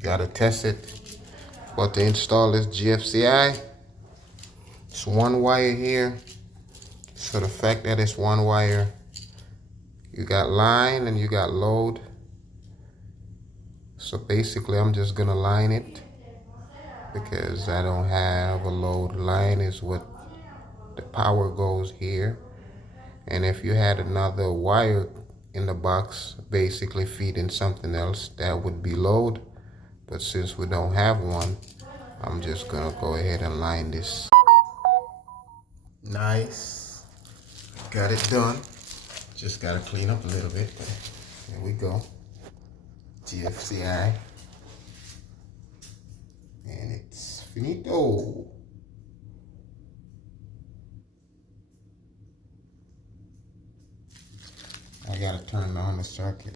Gotta test it. But to install this GFCI, it's one wire here. So the fact that it's one wire, you got line and you got load. So basically I'm just gonna line it because I don't have a load. Line is what the power goes here. And if you had another wire in the box basically feeding something else, that would be load. But since we don't have one, I'm just gonna go ahead and line this. Nice. Got it done. Just gotta clean up a little bit. There we go. GFCI. And it's finito. I gotta turn on the circuit.